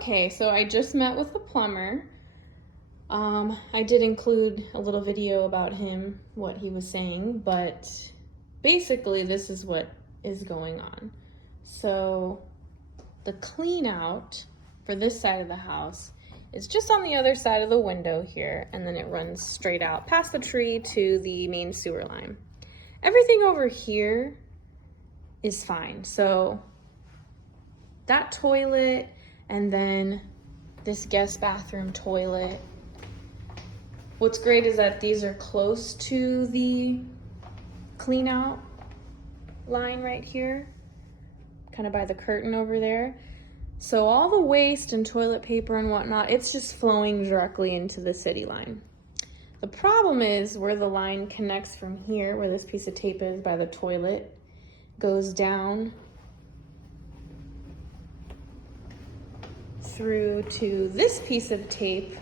Okay, so I just met with the plumber. I did include a little video about him, what he was saying, but basically this is what is going on. So the clean out for this side of the house is just on the other side of the window here, and then it runs straight out past the tree to the main sewer line. Everything over here is fine. So that toilet and then this guest bathroom toilet. What's great is that these are close to the clean out line right here, kind of by the curtain over there. So all the waste and toilet paper and whatnot, it's just flowing directly into the city line. The problem is where the line connects from here, where this piece of tape is by the toilet, goes down through to this piece of tape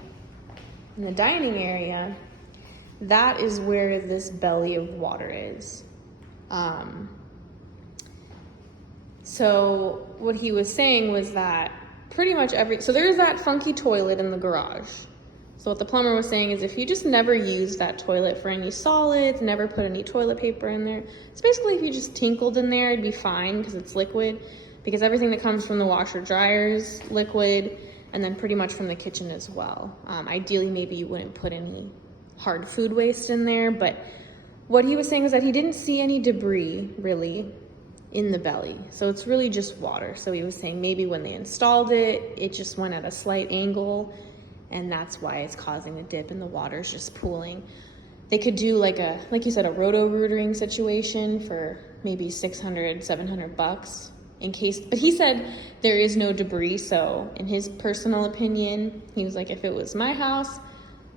in the dining area. That is where this belly of water is. So what he was saying was that pretty much so there's that funky toilet in the garage. So what the plumber was saying is if you just never use that toilet for any solids, never put any toilet paper in there, it's basically if you just tinkled in there, it'd be fine because it's liquid, because everything that comes from the washer dryer is liquid, and then pretty much from the kitchen as well. Ideally, maybe you wouldn't put any hard food waste in there, but what he was saying is that he didn't see any debris really in the belly. So it's really just water. So he was saying maybe when they installed it, it just went at a slight angle, and that's why it's causing the dip and the water's just pooling. They could do like you said, a roto-rootering situation for maybe $600, $700 in case, but he said there is no debris. So in his personal opinion, he was like, if it was my house,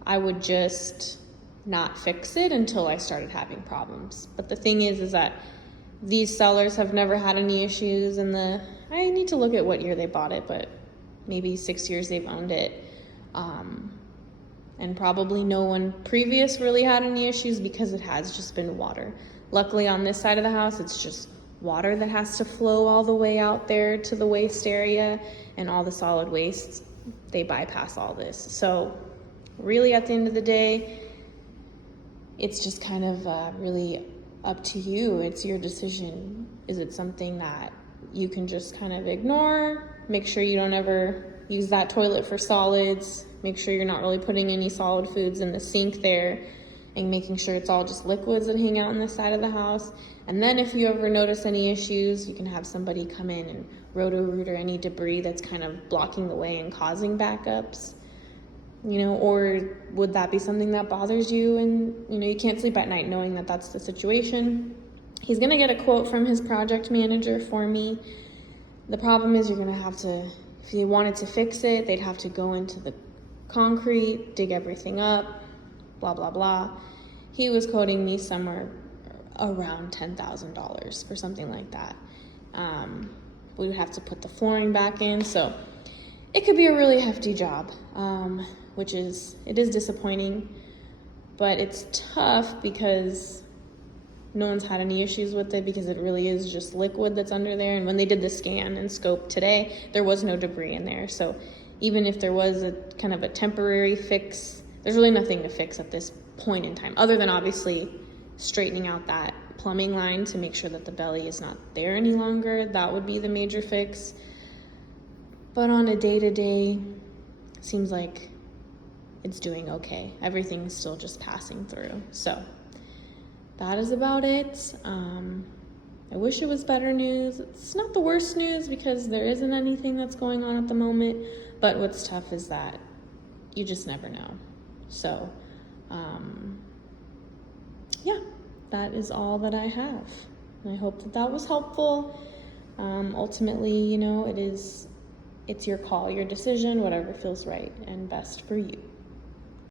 I would just not fix it until I started having problems. But the thing is that these sellers have never had any issues I need to look at what year they bought it, but maybe 6 years they've owned it. And probably no one previous really had any issues because it has just been water. Luckily on this side of the house, it's just water that has to flow all the way out there to the waste area, and all the solid waste, they bypass all this. So really at the end of the day, it's just kind of really up to you. It's your decision. Is it something that you can just kind of ignore? Make sure you don't ever use that toilet for solids. Make sure you're not really putting any solid foods in the sink there, and making sure it's all just liquids that hang out on the side of the house. And then if you ever notice any issues, you can have somebody come in and roto-rooter any debris that's kind of blocking the way and causing backups. Or would that be something that bothers you and, you can't sleep at night knowing that that's the situation? He's gonna get a quote from his project manager for me. The problem is you're gonna have to, if you wanted to fix it, they'd have to go into the concrete, dig everything up, blah, blah, blah. He was quoting me somewhere around $10,000 for something like that. We would have to put the flooring back in, so it could be a really hefty job, it is disappointing, but it's tough because no one's had any issues with it because it really is just liquid that's under there. And when they did the scan and scope today, there was no debris in there. So even if there was a kind of a temporary fix, there's really nothing to fix at this point in time, other than obviously straightening out that plumbing line to make sure that the belly is not there any longer. That would be the major fix. But on a day-to-day, seems like it's doing okay. Everything's still just passing through. So that is about it. I wish it was better news. It's not the worst news because there isn't anything that's going on at the moment, but what's tough is that you just never know. So, yeah, that is all that I have. And I hope that was helpful. Ultimately, it's your call, your decision, whatever feels right and best for you.